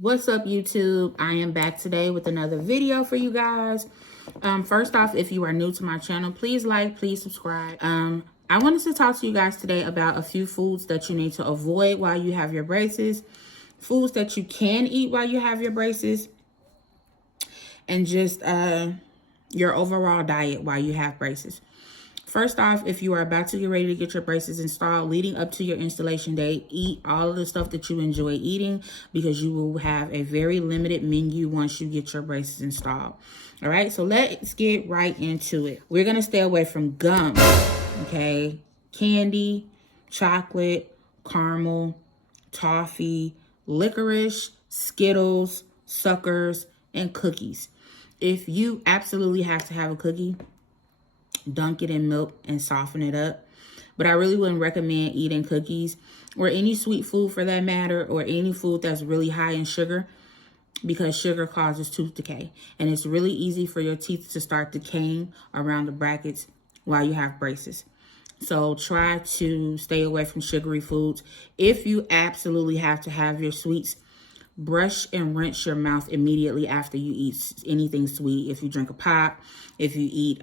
What's up, YouTube? I am back today with another video for you guys. First off, if you are new to my channel, please like, please subscribe. I wanted to talk to you guys today about a few foods that you need to avoid while you have your braces, foods that you can eat while you have your braces, and just your overall diet while you have braces. First off, if you are about to get ready to get your braces installed, leading up to your installation date, eat all of the stuff that you enjoy eating because you will have a very limited menu once you get your braces installed. All right, so let's get right into it. We're going to stay away from gum, okay? Candy, chocolate, caramel, toffee, licorice, Skittles, suckers, and cookies. If you absolutely have to have a cookie, dunk it in milk and soften it up. But I really wouldn't recommend eating cookies or any sweet food for that matter, or any food that's really high in sugar, because sugar causes tooth decay. And it's really easy for your teeth to start decaying around the brackets while you have braces. So try to stay away from sugary foods. If you absolutely have to have your sweets, brush and rinse your mouth immediately after you eat anything sweet. If you drink a pop, if you eat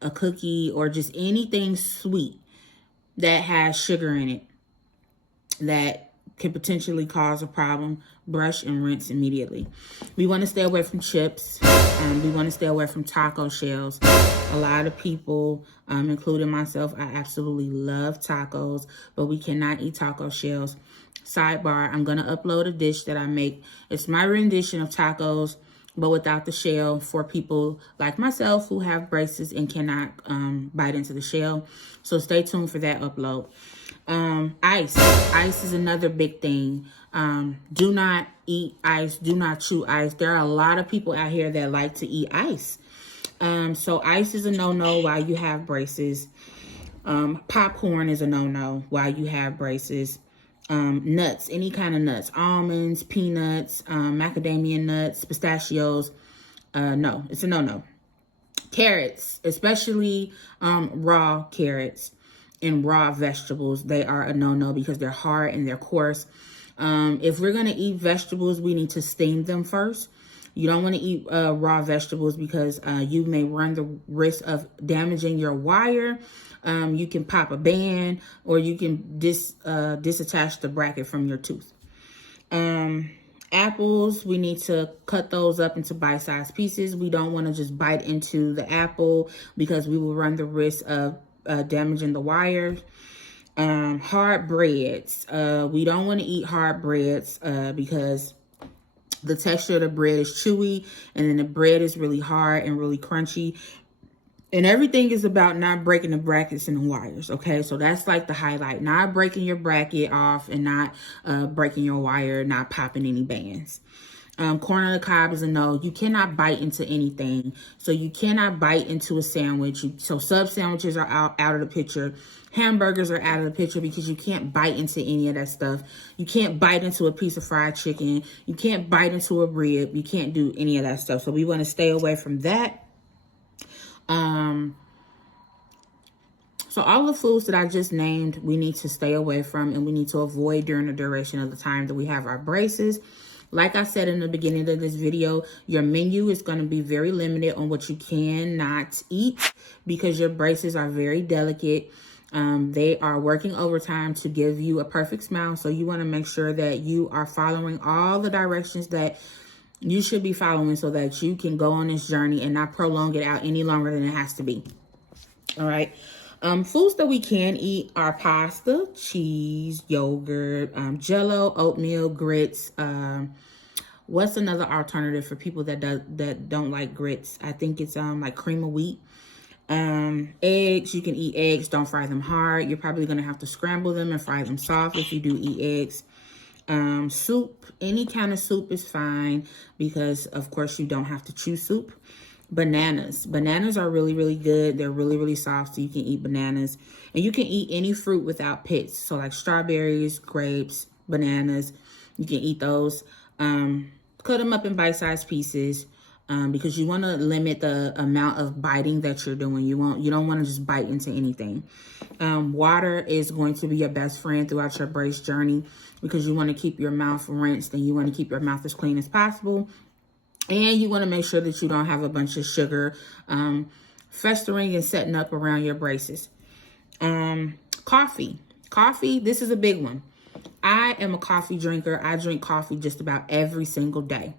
a cookie, or just anything sweet that has sugar in it that could potentially cause a problem, brush and rinse immediately. We want to stay away from chips. We want to stay away from taco shells. A lot of people, including myself, I absolutely love tacos, but we cannot eat taco shells. Sidebar, I'm going to upload a dish that I make. It's my rendition of tacos, but without the shell, for people like myself who have braces and cannot bite into the shell. So stay tuned for that upload. Ice. Ice is another big thing. Do not eat ice. Do not chew ice. There are a lot of people out here that like to eat ice. So ice is a no-no while you have braces. Popcorn is a no-no while you have braces. Nuts, any kind of nuts, almonds, peanuts, macadamia nuts, pistachios. No, it's a no-no. Carrots, especially raw carrots and raw vegetables, they are a no-no because they're hard and they're coarse. If we're going to eat vegetables, we need to steam them first. You don't want to eat raw vegetables because you may run the risk of damaging your wire. You can pop a band, or you can disattach the bracket from your tooth. Apples, we need to cut those up into bite-sized pieces. We don't want to just bite into the apple because we will run the risk of damaging the wires. Hard breads. We don't want to eat hard breads because the texture of the bread is chewy, and then the bread is really hard and really crunchy. And everything is about not breaking the brackets and the wires, okay? So that's like the highlight. Not breaking your bracket off, and not breaking your wire, not popping any bands. Corn on the cob is a no. You cannot bite into anything. So you cannot bite into a sandwich. So sub sandwiches are out of the picture. Hamburgers are out of the picture because you can't bite into any of that stuff. You can't bite into a piece of fried chicken. You can't bite into a rib. You can't do any of that stuff. So we want to stay away from that. So all the foods that I just named, we need to stay away from, and we need to avoid during the duration of the time that we have our braces. Like I said in the beginning of this video, your menu is going to be very limited on what you cannot eat because your braces are very delicate. They are working overtime to give you a perfect smile. So you want to make sure that you are following all the directions that you should be following so that you can go on this journey and not prolong it out any longer than it has to be. All right. Foods that we can eat are pasta, cheese, yogurt, Jell-O, oatmeal, grits. What's another alternative for people that don't like grits? I think it's like cream of wheat. Eggs, you can eat eggs. Don't fry them hard. You're probably going to have to scramble them and fry them soft if you do eat eggs. Soup, any kind of soup is fine because, of course, you don't have to chew soup. Bananas are really, really good. They're really, really soft, so you can eat bananas. And you can eat any fruit without pits. So like strawberries, grapes, bananas, you can eat those. Cut them up in bite-sized pieces. because you want to limit the amount of biting that you're doing. You don't want to just bite into anything. Water is going to be your best friend throughout your brace journey, because you want to keep your mouth rinsed and you want to keep your mouth as clean as possible. And you want to make sure that you don't have a bunch of sugar festering and setting up around your braces. Coffee. Coffee, this is a big one. I am a coffee drinker. I drink coffee just about every single day.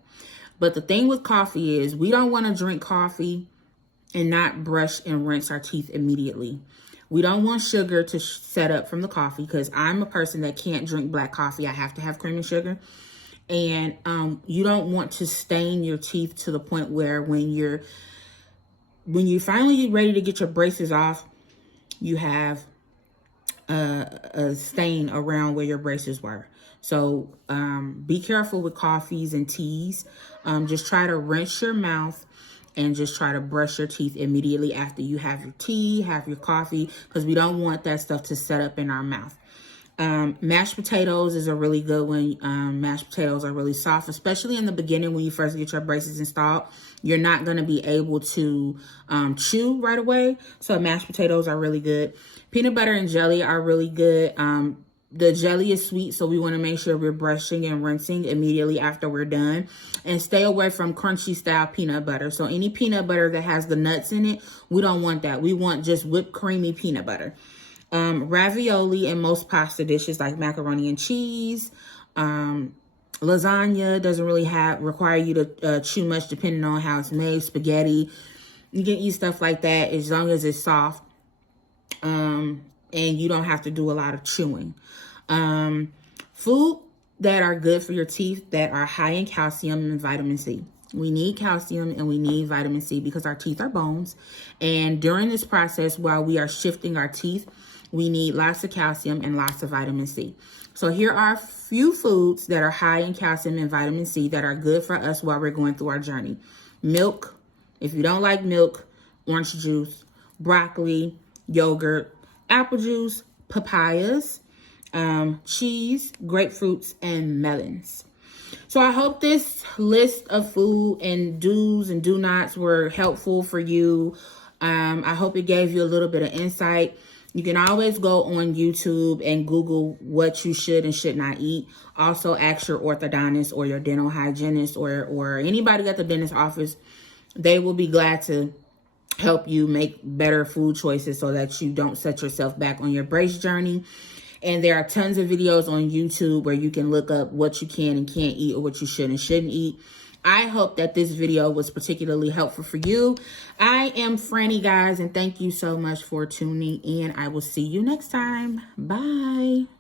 But the thing with coffee is we don't want to drink coffee and not brush and rinse our teeth immediately. We don't want sugar to set up from the coffee, because I'm a person that can't drink black coffee. I have to have cream and sugar. And you don't want to stain your teeth to the point where when you're finally ready to get your braces off, you have a stain around where your braces were. So be careful with coffees and teas. Just try to rinse your mouth and just try to brush your teeth immediately after you have your tea, have your coffee, because we don't want that stuff to set up in our mouth. Mashed potatoes is a really good one. Mashed potatoes are really soft, especially in the beginning when you first get your braces installed. You're not going to be able to chew right away. So mashed potatoes are really good. Peanut butter and jelly are really good. The jelly is sweet, so we want to make sure we're brushing and rinsing immediately after we're done. And stay away from crunchy style peanut butter. So any peanut butter that has the nuts in it, we don't want that. We want just whipped creamy peanut butter. Ravioli and most pasta dishes like macaroni and cheese. Lasagna doesn't really require you to chew much, depending on how it's made. Spaghetti, you can eat stuff like that as long as it's soft. And you don't have to do a lot of chewing. Food that are good for your teeth that are high in calcium and vitamin C. We need calcium and we need vitamin C because our teeth are bones. And during this process, while we are shifting our teeth, we need lots of calcium and lots of vitamin C. So here are a few foods that are high in calcium and vitamin C that are good for us while we're going through our journey. Milk. If you don't like milk, orange juice, broccoli, yogurt, apple juice, papayas, cheese, grapefruits, and melons. So I hope this list of food and do's and do nots were helpful for you. I hope it gave you a little bit of insight. You can always go on YouTube and Google what you should and should not eat. Also ask your orthodontist or your dental hygienist or anybody at the dentist office. They will be glad to help you make better food choices so that you don't set yourself back on your brace journey. And there are tons of videos on YouTube where you can look up what you can and can't eat or what you should and shouldn't eat. I hope that this video was particularly helpful for you. I am Franny, guys, and thank you so much for tuning in. I will see you next time. Bye.